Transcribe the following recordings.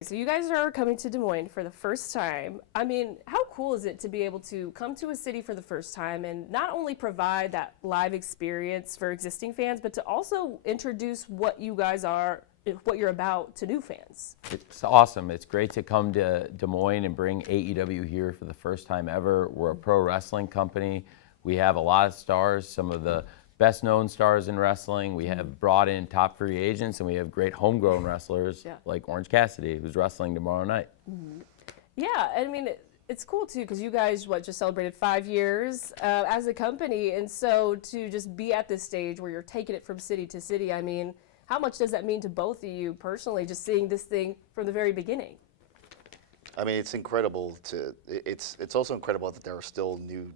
So you guys are coming to Des Moines for the first time. I mean, how cool is it to be able to come to a city for the first time and not only provide that live experience for existing fans, but to also introduce what you guys are, what you're about to new fans? It's awesome. It's great to come to Des Moines and bring AEW here for the first time ever. We're a pro wrestling company. We have a lot of stars, some of the best known stars in wrestling. We have brought in top free agents, and we have great homegrown wrestlers like Orange Cassidy, who's wrestling tomorrow night. Yeah, I mean, it's cool too because you guys, just celebrated 5 years as a company. And so to just be at this stage where you're taking it from city to city, I mean, how much does that mean to both of you personally, just seeing this thing from the very beginning? I mean, it's incredible it's also incredible that there are still new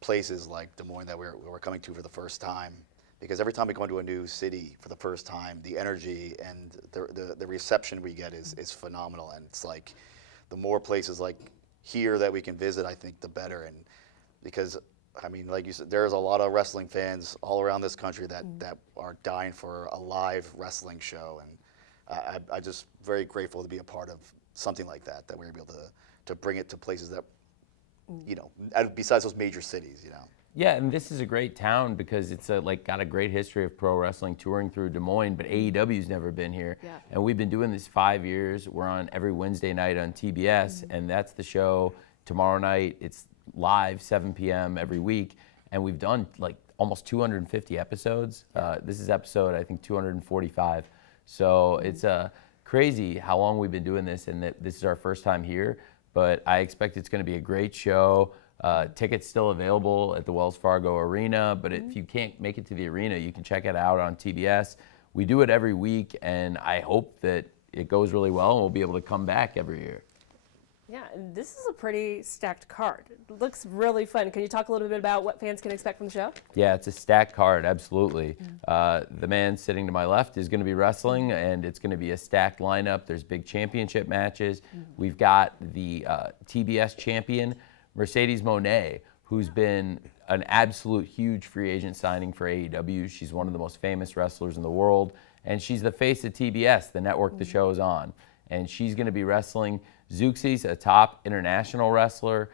places like Des Moines that we're coming to for the first time, because every time we go into a new city for the first time, the energy and the reception we get is phenomenal. And it's like the more places like here that we can visit, I think the better. And because I mean, like you said, there's a lot of wrestling fans all around this country that are dying for a live wrestling show, and I'm just very grateful to be a part of something like that we're able to bring it to places that, you know, besides those major cities, you know. Yeah, and this is a great town because it's got a great history of pro wrestling touring through Des Moines, but AEW's never been here. Yeah. And we've been doing this 5 years. We're on every Wednesday night on TBS, and that's the show. Tomorrow night, it's live, 7 p.m. every week, and we've done like almost 250 episodes. This is episode, I think, 245. So it's crazy how long we've been doing this, and that this is our first time here. But I expect it's going to be a great show. Tickets still available at the Wells Fargo Arena, but if you can't make it to the arena, you can check it out on TBS. We do it every week, and I hope that it goes really well, and we'll be able to come back every year. Yeah, and this is a pretty stacked card. It looks really fun. Can you talk a little bit about what fans can expect from the show? Yeah, it's a stacked card, absolutely. The man sitting to my left is going to be wrestling, and it's going to be a stacked lineup. There's big championship matches. We've got the TBS champion, Mercedes Moné, who's been an absolute huge free agent signing for AEW. She's one of the most famous wrestlers in the world, and she's the face of TBS, the network the show is on. And she's going to be wrestling Zeuxis, a top international wrestler.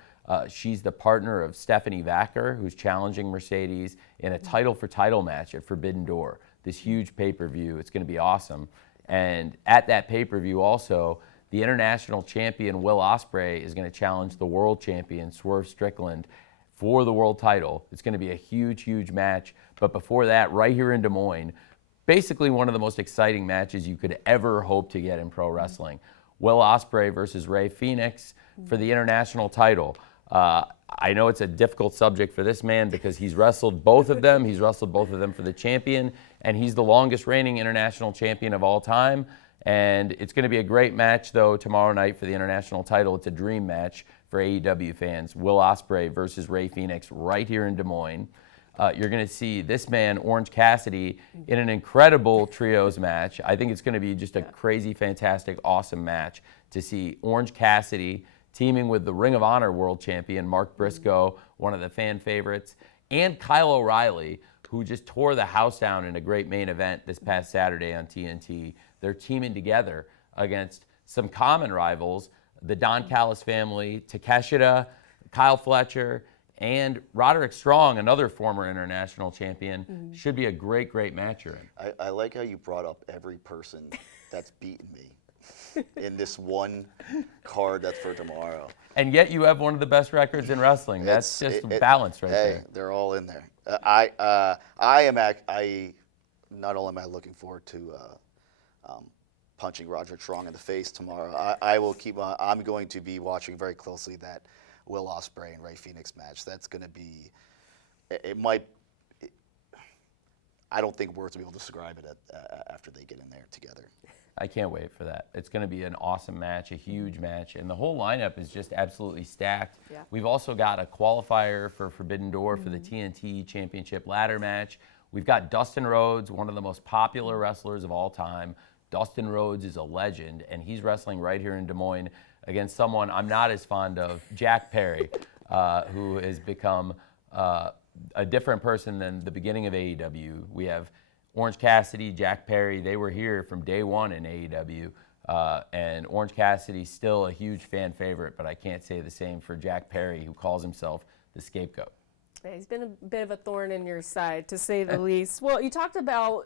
She's the partner of Stephanie Vacker, who's challenging Mercedes in a title-for-title match at Forbidden Door, this huge pay-per-view. It's going to be awesome. And at that pay-per-view also, the international champion, Will Ospreay, is going to challenge the world champion, Swerve Strickland, for the world title. It's going to be a huge, huge match. But before that, right here in Des Moines, basically one of the most exciting matches you could ever hope to get in pro wrestling. Will Ospreay versus Rey Fenix for the international title. I know it's a difficult subject for this man because he's wrestled both of them. He's wrestled both of them for the champion, and he's the longest reigning international champion of all time. And it's going to be a great match, though, tomorrow night for the international title. It's a dream match for AEW fans. Will Ospreay versus Rey Fenix right here in Des Moines. You're going to see this man, Orange Cassidy, in an incredible trios match. I think it's going to be just a crazy, fantastic, awesome match to see Orange Cassidy teaming with the Ring of Honor world champion, Mark Briscoe, one of the fan favorites, and Kyle O'Reilly, who just tore the house down in a great main event this past Saturday on TNT. They're teaming together against some common rivals, the Don Callis family, Takeshita, Kyle Fletcher, and Roderick Strong, another former international champion. Should be a great, great match you're in. I like how you brought up every person that's beaten me in this one card that's for tomorrow. And yet you have one of the best records in wrestling. That's just balance right there. Hey, they're all in there. Not only am I looking forward to punching Roderick Strong in the face tomorrow, I'm going to be watching very closely that Will Ospreay and Rey Fenix match. That's going to be, I don't think words will be able to describe it after they get in there together. I can't wait for that. It's going to be an awesome match, a huge match, and the whole lineup is just absolutely stacked. Yeah. We've also got a qualifier for Forbidden Door for the TNT Championship ladder match. We've got Dustin Rhodes, one of the most popular wrestlers of all time. Dustin Rhodes is a legend, and he's wrestling right here in Des Moines against someone I'm not as fond of, Jack Perry, who has become a different person than the beginning of AEW. We have Orange Cassidy, Jack Perry. They were here from day one in AEW. And Orange Cassidy's still a huge fan favorite, but I can't say the same for Jack Perry, who calls himself the scapegoat. Yeah, he's been a bit of a thorn in your side, to say the least. Well, you talked about,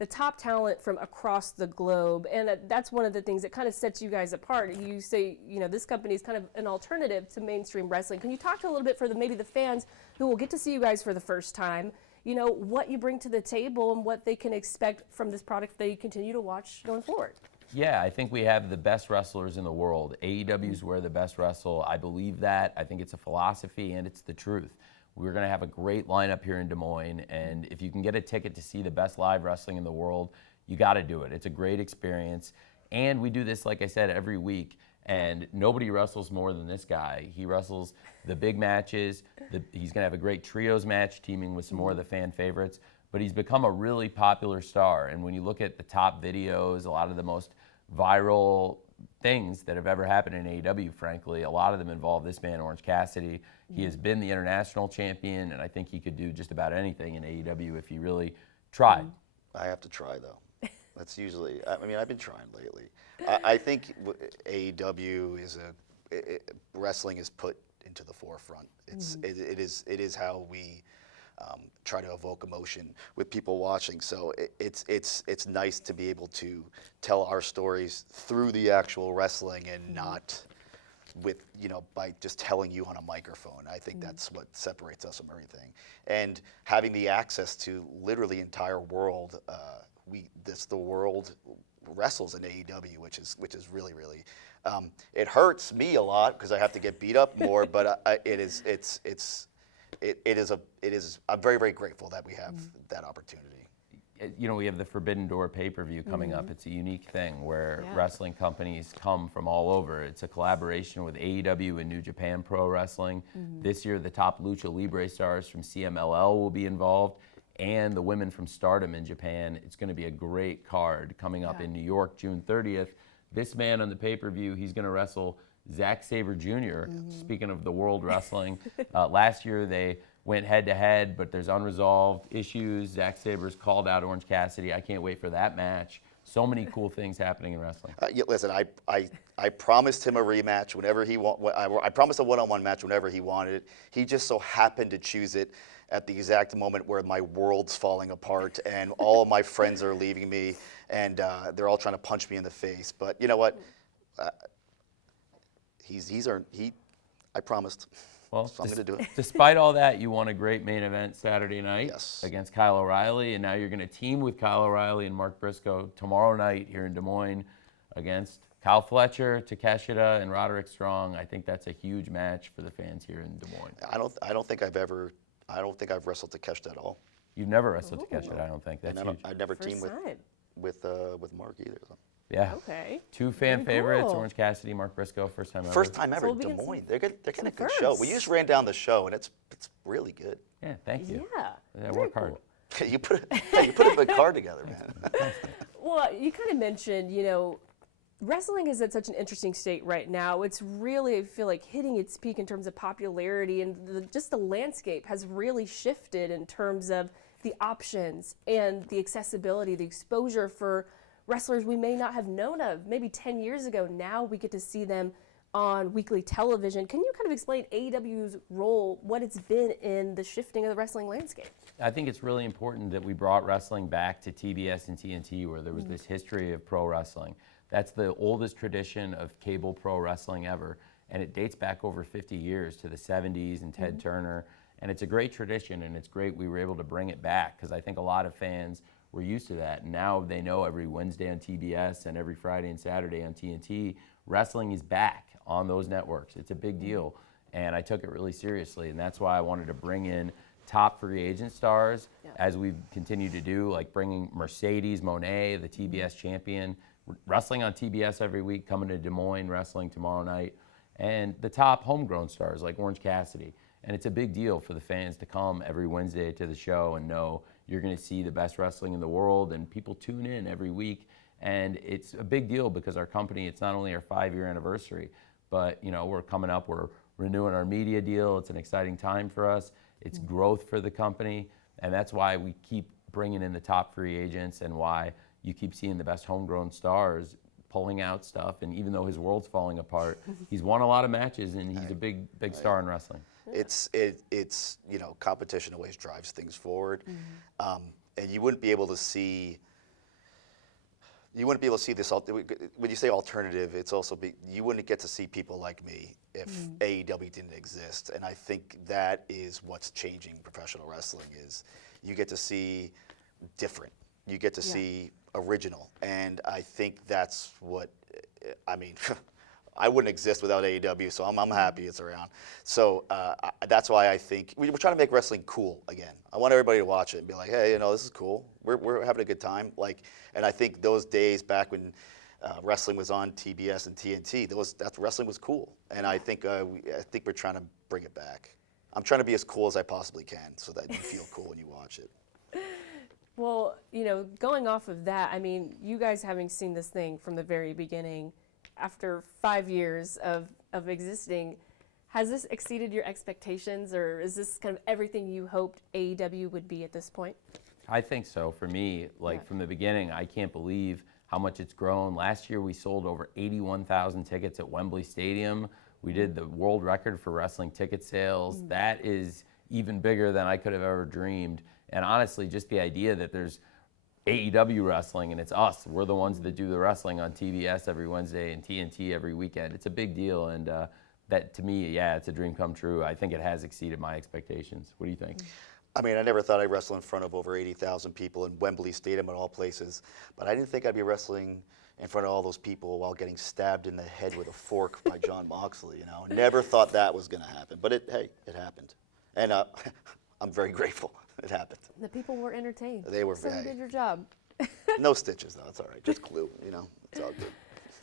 the top talent from across the globe, and that's one of the things that kind of sets you guys apart. You say, this company is kind of an alternative to mainstream wrestling. Can you talk to a little bit for maybe the fans who will get to see you guys for the first time, what you bring to the table and what they can expect from this product they continue to watch going forward? Yeah, I think we have the best wrestlers in the world. AEW is where the best wrestle. I believe that. I think it's a philosophy, and it's the truth. We're going to have a great lineup here in Des Moines, and if you can get a ticket to see the best live wrestling in the world, you got to do it. It's a great experience, and we do this, like I said, every week, and nobody wrestles more than this guy. He wrestles the big matches. He's going to have a great trios match teaming with some more of the fan favorites, but he's become a really popular star, and when you look at the top videos, a lot of the most viral things that have ever happened in AEW, frankly, a lot of them involve this man, Orange Cassidy. He has been the international champion, and I think he could do just about anything in AEW if he really tried. I have to try, though. That's usually, I've been trying lately. I think AEW is wrestling is put into the forefront. It is how we try to evoke emotion with people watching. So it's nice to be able to tell our stories through the actual wrestling and not with, by just telling you on a microphone. I think that's what separates us from everything. And having the access to literally entire world, the world wrestles in AEW, which is really, really, it hurts me a lot because I have to get beat up more, but I'm very, very grateful that we have that opportunity. We have the Forbidden Door pay-per-view coming up. It's a unique thing where wrestling companies come from all over. It's a collaboration with AEW and New Japan Pro Wrestling. This year, the top Lucha Libre stars from CMLL will be involved, and the women from Stardom in Japan. It's going to be a great card coming up in New York, June 30th. This man on the pay-per-view, he's going to wrestle Zack Sabre Jr. Speaking of the world wrestling, last year they went head-to-head, but there's unresolved issues. Zack Sabre's called out Orange Cassidy. I can't wait for that match. So many cool things happening in wrestling. Listen, I promised him a rematch whenever he I promised a one-on-one match whenever he wanted it. He just so happened to choose it at the exact moment where my world's falling apart and all of my friends are leaving me and they're all trying to punch me in the face. But you know what? I promised. Well, so I'm going to do it. Despite all that, you won a great main event Saturday night against Kyle O'Reilly, and now you're going to team with Kyle O'Reilly and Mark Briscoe tomorrow night here in Des Moines against Kyle Fletcher, Takeshita, and Roderick Strong. I think that's a huge match for the fans here in Des Moines. I don't think I've wrestled Takeshita at all. You've never wrestled Takeshita, I don't think. That's huge. I've never teamed with Mark either. So. Yeah. Okay. Two fan favorites, Orange Cassidy, Mark Briscoe, first time ever. First time ever, Des Moines. They're getting a good show. We just ran down the show, and it's really good. Yeah, thank you. Yeah. Work hard. You put a good card together, man. Well, you kind of mentioned, wrestling is at such an interesting state right now. It's really, I feel like, hitting its peak in terms of popularity, and just the landscape has really shifted in terms of the options and the accessibility, the exposure for wrestlers we may not have known of maybe 10 years ago. Now we get to see them on weekly television. Can you kind of explain AEW's role, what it's been in the shifting of the wrestling landscape? I think it's really important that we brought wrestling back to TBS and TNT, where there was this history of pro wrestling. That's the oldest tradition of cable pro wrestling ever, and it dates back over 50 years to the 70s and Ted Turner, and it's a great tradition, and it's great we were able to bring it back, because I think a lot of fans were used to that. And now they know every Wednesday on TBS and every Friday and Saturday on TNT, wrestling is back on those networks. It's a big deal, and I took it really seriously, and that's why I wanted to bring in top free agent stars, as we've continued to do, like bringing Mercedes Moné, the TBS champion, wrestling on TBS every week, coming to Des Moines, wrestling tomorrow night, and the top homegrown stars like Orange Cassidy. And it's a big deal for the fans to come every Wednesday to the show and know you're going to see the best wrestling in the world, and people tune in every week. And it's a big deal because our company, it's not only our 5-year anniversary, but we're coming up, we're renewing our media deal. It's an exciting time for us. It's growth for the company, and that's why we keep bringing in the top free agents and why you keep seeing the best homegrown stars pulling out stuff, and even though his world's falling apart, he's won a lot of matches, and he's a big star in wrestling. It's competition always drives things forward, and you wouldn't be able to see. You wouldn't be able to see this. When you say alternative, it's also you wouldn't get to see people like me if AEW didn't exist. And I think that is what's changing professional wrestling is you get to see different. You get to see original. And I think that's what, I mean, I wouldn't exist without AEW, so I'm happy it's around. So that's why I think we're trying to make wrestling cool again. I want everybody to watch it and be like, hey, this is cool. We're having a good time. And I think those days back when wrestling was on TBS and TNT, that wrestling was cool. And I think we're trying to bring it back. I'm trying to be as cool as I possibly can so that you feel cool when you watch it. Well, going off of that, I mean, you guys having seen this thing from the very beginning, after 5 years of existing, has this exceeded your expectations, or is this kind of everything you hoped AEW would be at this point? I think so. For me, from the beginning, I can't believe how much it's grown. Last year, we sold over 81,000 tickets at Wembley Stadium. We did the world record for wrestling ticket sales. That is even bigger than I could have ever dreamed. And honestly, just the idea that there's AEW wrestling and it's us. We're the ones that do the wrestling on TBS every Wednesday and TNT every weekend. It's a big deal, and that to me, it's a dream come true. I think it has exceeded my expectations. What do you think? I mean, I never thought I'd wrestle in front of over 80,000 people in Wembley Stadium at all places, but I didn't think I'd be wrestling in front of all those people while getting stabbed in the head with a fork by John Moxley. Never thought that was going to happen, but it happened, and I'm very grateful it happened. The people were entertained. They were so very. You did your job. No stitches though. It's all right. Just glue. It's all good.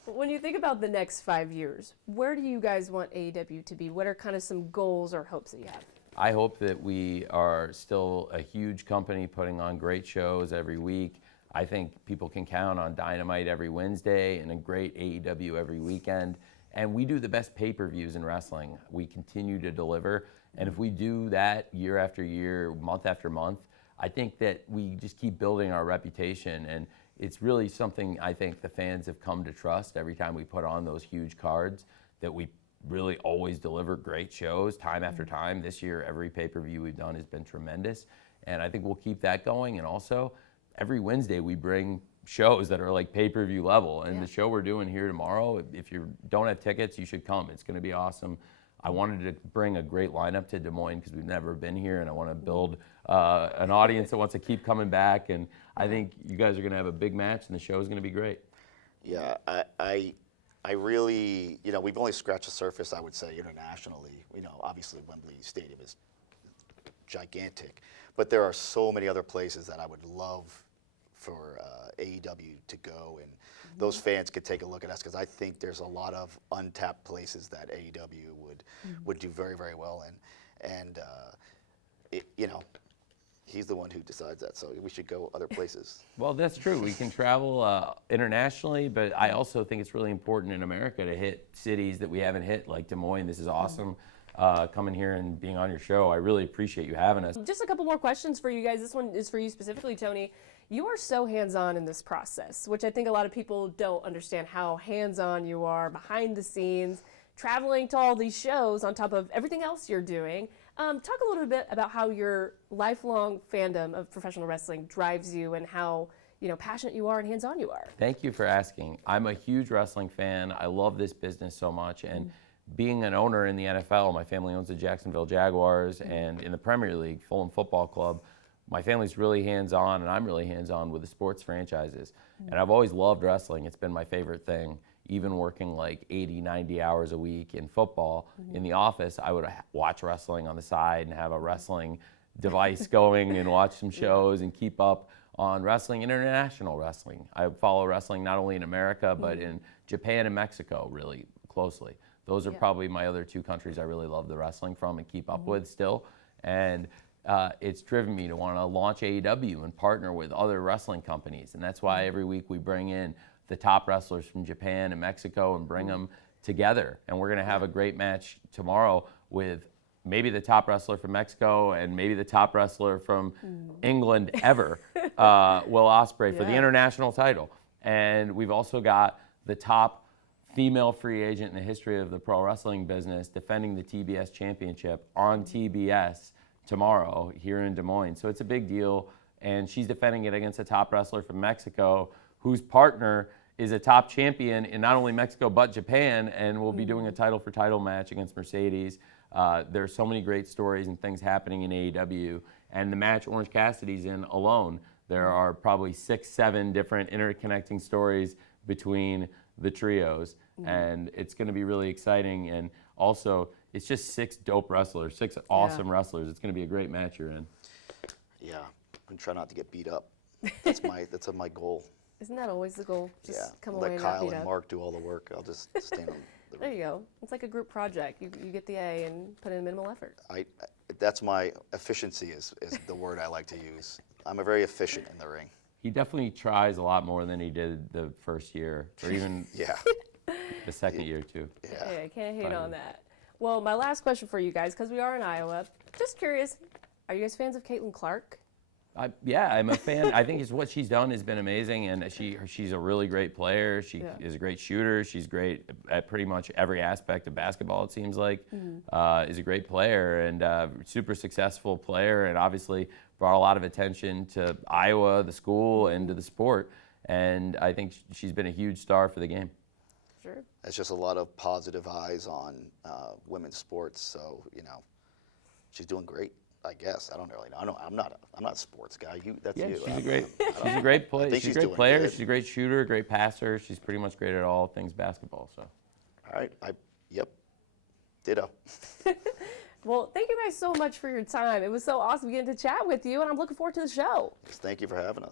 When you think about the next 5 years, where do you guys want AEW to be? What are kind of some goals or hopes that you have? I hope that we are still a huge company putting on great shows every week. I think people can count on Dynamite every Wednesday and a great AEW every weekend. And we do the best pay-per-views in wrestling. We continue to deliver. And if we do that year after year, month after month, I think that we just keep building our reputation. And it's really something I think the fans have come to trust every time we put on those huge cards, that we really always deliver great shows time after time. This year, every pay-per-view we've done has been tremendous. And I think we'll keep that going. And also, every Wednesday we bring shows that are like pay-per-view level. And the show we're doing here tomorrow, if you don't have tickets, you should come. It's going to be awesome. I wanted to bring a great lineup to Des Moines because we've never been here, and I want to build an audience that wants to keep coming back. And I think you guys are going to have a big match, and the show is going to be great. Yeah, I really, we've only scratched the surface, I would say, internationally. Obviously Wembley Stadium is gigantic, but there are so many other places that I would love for AEW to go, and those fans could take a look at us, because I think there's a lot of untapped places that AEW would do very, very well in. And, he's the one who decides that, so we should go other places. Well, that's true. We can travel internationally, but I also think it's really important in America to hit cities that we haven't hit, like Des Moines. This is awesome, coming here and being on your show. I really appreciate you having us. Just a couple more questions for you guys. This one is for you specifically, Tony. You are so hands-on in this process, which I think a lot of people don't understand how hands-on you are behind the scenes, traveling to all these shows on top of everything else you're doing. Talk a little bit about how your lifelong fandom of professional wrestling drives you, and how passionate you are and hands-on you are. Thank you for asking. I'm a huge wrestling fan. I love this business so much, and being an owner in the NFL, my family owns the Jacksonville Jaguars, and in the Premier League, Fulham Football Club, my family's really hands-on, and I'm really hands-on with the sports franchises. And I've always loved wrestling. It's been my favorite thing. Even working like 80, 90 hours a week in football, in the office, I would watch wrestling on the side and have a wrestling device going and watch some shows and keep up on wrestling, international wrestling. I follow wrestling not only in America, but in Japan and Mexico really closely. Those are probably my other two countries I really love the wrestling from and keep up with still. And it's driven me to want to launch AEW and partner with other wrestling companies. And that's why every week we bring in the top wrestlers from Japan and Mexico and bring them together. And we're going to have a great match tomorrow with maybe the top wrestler from Mexico and maybe the top wrestler from England ever, Will Ospreay, for the international title. And we've also got the top female free agent in the history of the pro wrestling business, defending the TBS championship on TBS tomorrow here in Des Moines. So it's a big deal, and she's defending it against a top wrestler from Mexico whose partner is a top champion in not only Mexico but Japan, and will be doing a title for title match against Mercedes. There are so many great stories and things happening in AEW, and the match Orange Cassidy's in alone, there are probably 6, 7 different interconnecting stories between the trios, and it's going to be really exciting. And also, it's just 6 dope wrestlers, 6 awesome wrestlers. It's going to be a great match you're in. Yeah, I'm trying not to get beat up. That's my goal. Isn't that always the goal? Just come away let and Kyle not beat and up. Mark do all the work. I'll just stand on the There you go. It's like a group project. You get the A and put in minimal effort. That's my efficiency is the word I like to use. I'm a very efficient in the ring. He definitely tries a lot more than he did the first year, or even the second year too. Yeah. Hey, I can't hate on that. Well, my last question for you guys, because we are in Iowa, just curious, are you guys fans of Caitlin Clark? Yeah, I'm a fan. I think what she's done has been amazing, and she's a really great player. She is a great shooter. She's great at pretty much every aspect of basketball, it seems like. Is a great player and super successful player, and obviously brought a lot of attention to Iowa, the school, and to the sport. And I think she's been a huge star for the game. Sure. It's just a lot of positive eyes on women's sports. So she's doing great. I guess I don't really know. I'm not a sports guy. That's you. She's a great player. She's a great player. Good. She's a great shooter, great passer. She's pretty much great at all things basketball. So. All right. Yep. Ditto. Well, thank you guys so much for your time. It was so awesome getting to chat with you, and I'm looking forward to the show. Thank you for having us.